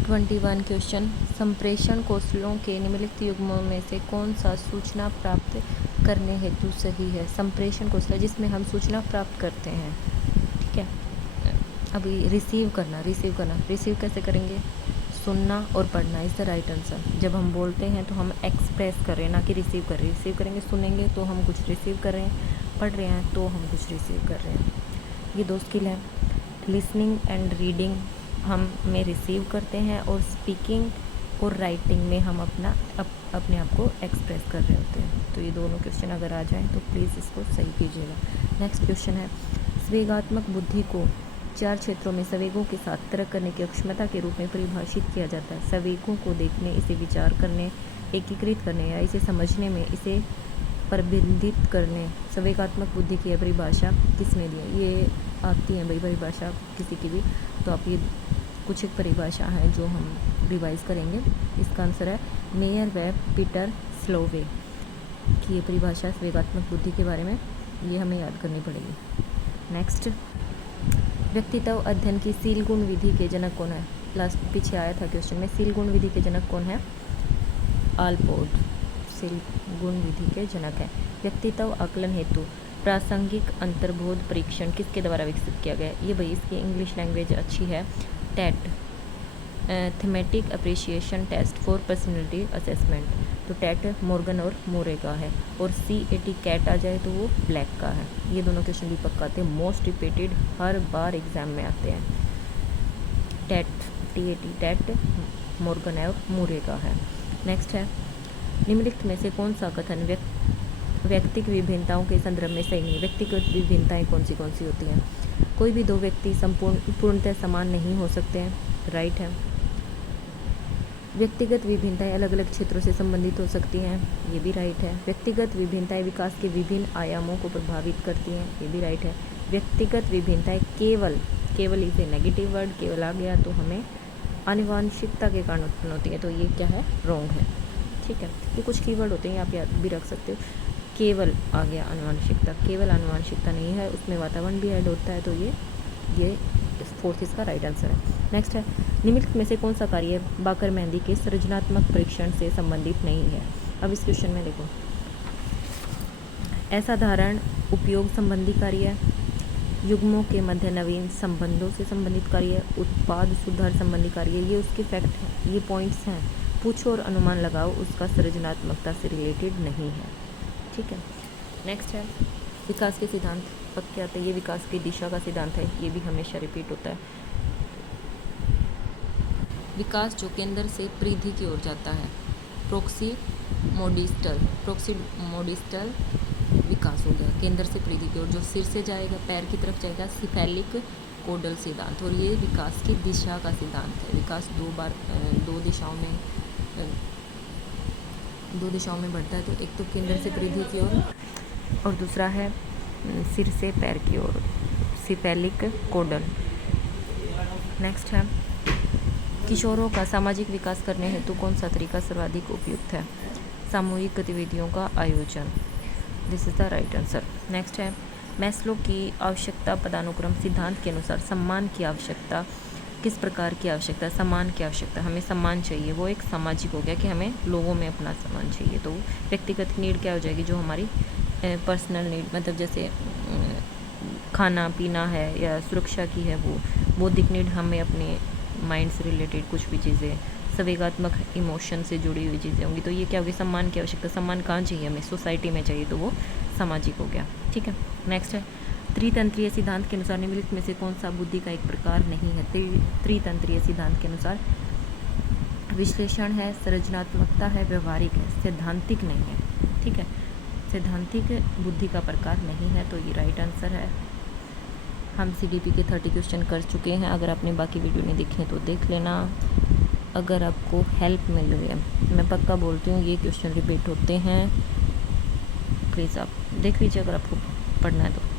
21 question, संप्रेषण कौशलों के निम्नलिखित युग्मों में से कौन सा सूचना प्राप्त करने हेतु सही है। संप्रेषण कौशल जिसमें हम सूचना प्राप्त करते हैं, ठीक है। अभी रिसीव करना, रिसीव कैसे करेंगे, सुनना और पढ़ना इज़ द राइट आंसर। जब हम बोलते हैं तो हम एक्सप्रेस कर रहे हैं, ना कि रिसीव कर रहे हैं। रिसीव करेंगे, सुनेंगे तो हम कुछ रिसीव कर रहे हैं, पढ़ रहे हैं तो हम कुछ रिसीव कर रहे हैं। ये दो स्किल हैं। लिसनिंग एंड रीडिंग हम में रिसीव करते हैं, और स्पीकिंग और राइटिंग में हम अपने आप को एक्सप्रेस कर रहे होते हैं। तो ये दोनों क्वेश्चन अगर आ जाएं तो प्लीज़ इसको सही कीजिएगा। नेक्स्ट क्वेश्चन है, संवेगात्मक बुद्धि को 4 क्षेत्रों में संवेगों के साथ तर्क करने की क्षमता के रूप में परिभाषित किया जाता है। संवेगों को देखने, इसे विचार करने, एकीकृत करने या इसे समझने में, इसे प्रबंधित करने संवेगात्मक बुद्धि की परिभाषा किसने दी है। ये आती है भाई परिभाषा किसी की भी, तो आप ये कुछ एक परिभाषा है जो हम रिवाइज करेंगे। इसका आंसर है मेयर व पीटर स्लोवे की ये परिभाषा संवेगात्मक बुद्धि के बारे में, ये हमें याद करनी पड़ेगी। नेक्स्ट, व्यक्तित्व अध्ययन की सील गुण विधि के जनक कौन है। लास्ट पीछे आया था क्वेश्चन में, सील गुण विधि के जनक कौन है, आलपोर्ट सील गुण विधि के जनक है। व्यक्तित्व आकलन हेतु प्रासंगिक अंतर्बोध परीक्षण किसके द्वारा विकसित किया गया। ये भाई इसकी इंग्लिश लैंग्वेज अच्छी है, TAT thematic appreciation test for personality assessment. तो टेट मॉर्गन और मोरे का है, और CAT कैट आ जाए तो वो ब्लैक का है। ये दोनों क्वेश्चन भी पक्का आते हैं, मोस्ट रिपीटेड, हर बार एग्जाम में आते हैं। टेट मॉर्गन है और मोरे का है। नेक्स्ट है, निम्नलिखित में से कौन सा कथन व्यक्तिगत विभिन्नताओं के संदर्भ में सही नहीं। व्यक्तिगत विभिन्नताएं कौन सी होती हैं। कोई भी दो व्यक्ति पूर्णतः समान नहीं हो सकते हैं, राइट है। व्यक्तिगत विभिन्नताएं अलग अलग क्षेत्रों से संबंधित हो सकती हैं, ये भी राइट है। व्यक्तिगत विभिन्नताएं विकास के विभिन्न आयामों को प्रभावित करती हैं, ये भी राइट है। व्यक्तिगत विभिन्नताएं केवल इसे नेगेटिव वर्ड केवल आ गया तो हमें आनुवांशिकता के कारण उत्पन्न होती है, तो ये क्या है, रॉन्ग है, ठीक है। ये कुछ कीवर्ड होते हैं, आप याद भी रख सकते हो। केवल आ गया आनुवांशिकता, केवल आनुवांशिकता नहीं है, उसमें वातावरण भी ऐड होता है, तो ये फोर्थ इसका राइट आंसर है। नेक्स्ट है, निम्नलिखित में से कौन सा कार्य बाकर मेहंदी के सृजनात्मक परीक्षण से संबंधित नहीं है। अब इस क्वेश्चन में देखो, असाधारण उपयोग संबंधी कार्य, युग्मों के मध्य नवीन संबंधों से संबंधित कार्य, उत्पाद सुधार संबंधी कार्य, ये उसके फैक्ट हैं, ये पॉइंट्स हैं। पूछो और अनुमान लगाओ, उसका सृजनात्मकता से रिलेटेड नहीं है, ठीक है। नेक्स्ट है, विकास के सिद्धांत पक्के आते हैं, ये विकास की दिशा का सिद्धांत है, ये भी हमेशा रिपीट होता है। विकास जो केंद्र से परिधि की ओर जाता है, प्रोक्सी मोडिस्टल विकास हो गया, केंद्र से परिधि की ओर, जो सिर से जाएगा पैर की तरफ जाएगा, सिफेलिक कोडल सिद्धांत, और ये विकास की दिशा का सिद्धांत है। विकास दो दिशाओं में बढ़ता है, तो एक तो केंद्र से परिधि की ओर और दूसरा है सिर से पैर की ओर, सिफेलिक कोडल। नेक्स्ट है, किशोरों का सामाजिक विकास करने हेतु कौन सा तरीका सर्वाधिक उपयुक्त है। सामूहिक गतिविधियों का आयोजन, this is the right answer. Next है, मैस्लो की आवश्यकता पदानुक्रम सिद्धांत के अनुसार सम्मान की आवश्यकता किस प्रकार की आवश्यकता, सम्मान की आवश्यकता, हमें सम्मान चाहिए, वो एक सामाजिक हो गया कि हमें लोगों में अपना सम्मान चाहिए। तो व्यक्तिगत नीड क्या हो जाएगी, जो हमारी पर्सनल नीड, मतलब जैसे खाना पीना है या सुरक्षा की है, वो बौद्धिक नीड हमें अपने माइंड से रिलेटेड कुछ भी चीज़ें, संवेगात्मक इमोशन से जुड़ी हुई चीज़ें होंगी, तो ये क्या होगी, सम्मान की आवश्यकता। सम्मान कहाँ चाहिए हमें, सोसाइटी में चाहिए, तो वो सामाजिक हो गया, ठीक है। नेक्स्ट है, त्रितंत्रीय सिद्धांत के अनुसार निम्नलिखित में से कौन सा बुद्धि का एक प्रकार नहीं है। त्रितंत्रीय सिद्धांत के अनुसार विश्लेषण है, सृजनात्मकता है, व्यवहारिक है, सैद्धांतिक नहीं है, ठीक है। सैद्धांतिक बुद्धि का प्रकार नहीं है, तो ये राइट आंसर है। हम CDP के 30 क्वेश्चन कर चुके हैं, अगर आपने बाकी वीडियो नहीं देखी है तो देख लेना। अगर आपको हेल्प मिल रही है, मैं पक्का बोलती हूँ ये क्वेश्चन रिपीट होते हैं, प्लीज़ आप देख लीजिए अगर आपको पढ़ना है तो।